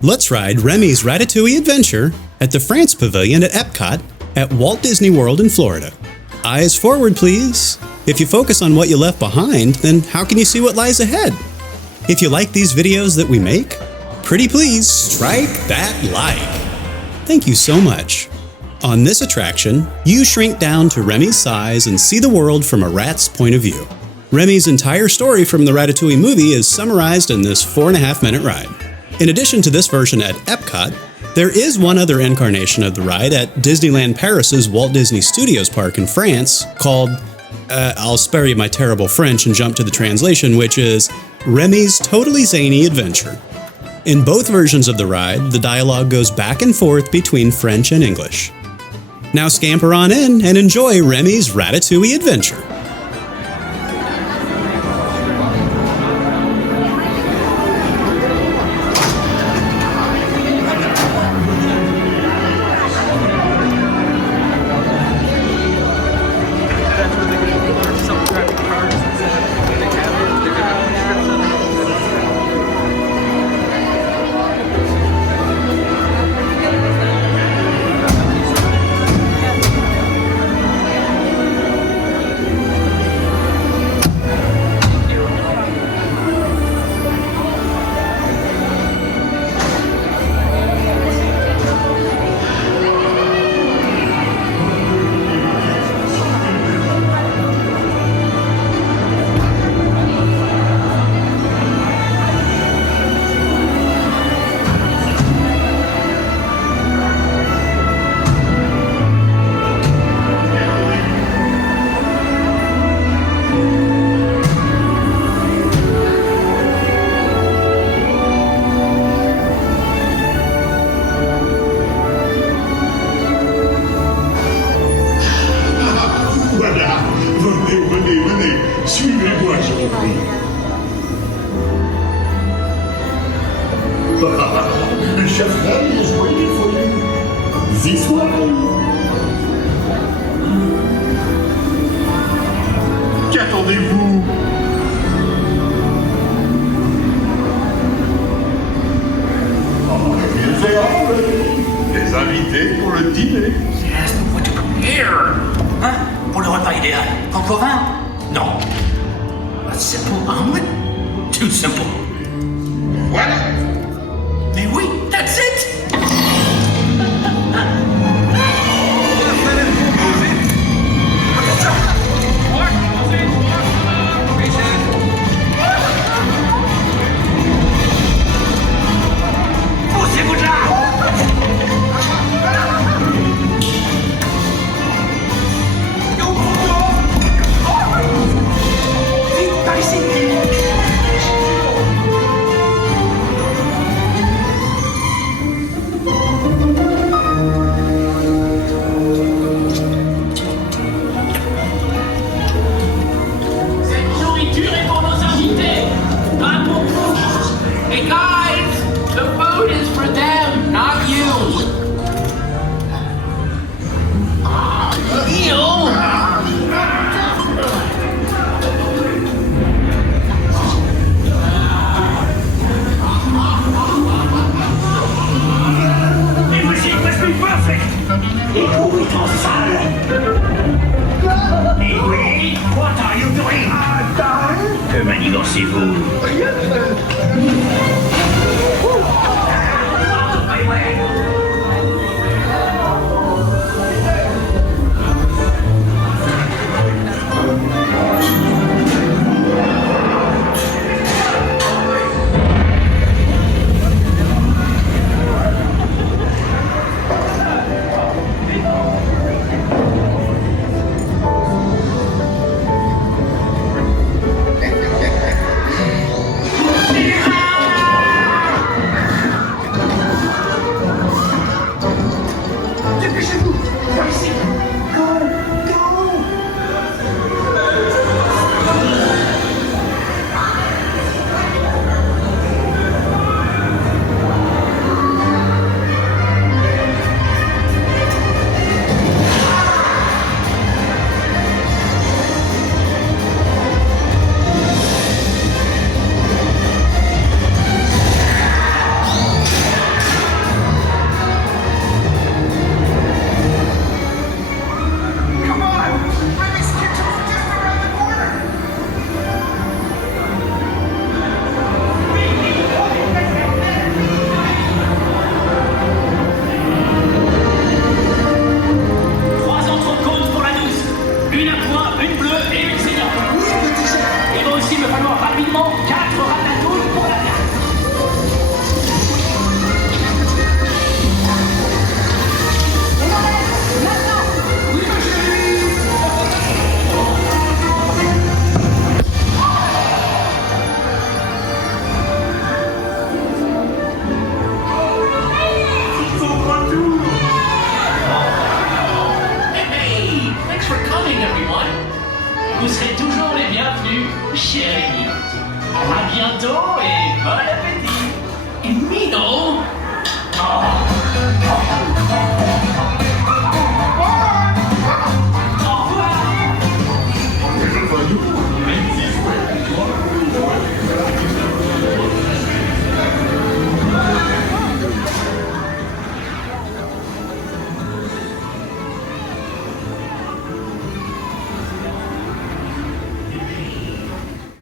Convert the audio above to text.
Let's ride Remy's Ratatouille adventure at the France Pavilion at EPCOT at Walt Disney World in Florida. Eyes forward, please. If you focus on what you left behind, then how can you see what lies ahead? If you like these videos that we make, pretty please strike that like. Thank you so much. On this attraction, you shrink down to Remy's size and see the world from a rat's point of view. Remy's entire story from the Ratatouille movie is summarized in this 4.5-minute ride. In addition to this version at EPCOT, there is one other incarnation of the ride at Disneyland Paris's Walt Disney Studios Park in France called, I'll spare you my terrible French and jump to the translation, which is Remy's Totally Zany Adventure. In both versions of the ride, the dialogue goes back and forth between French and English. Now scamper on in and enjoy Remy's Ratatouille adventure. Suivez-moi, je vous prie. Le chef Remy is waiting for you. This way. Qu'attendez-vous? Les invités pour le dîner. Yes, but what to prepare? Hein? Pour le repas idéal. Encore un? No. A simple omelet? Too simple. Voilà. Mais oui, that's it! Poussez-vous de là! Vite, par ici! Cette nourriture est pour nos invités, pas pour vous. Hey guys, the food is for them, not you. Ew. It must be perfect! Et où est ton salle? Mais oui, what are you doing? Manigancez-vous.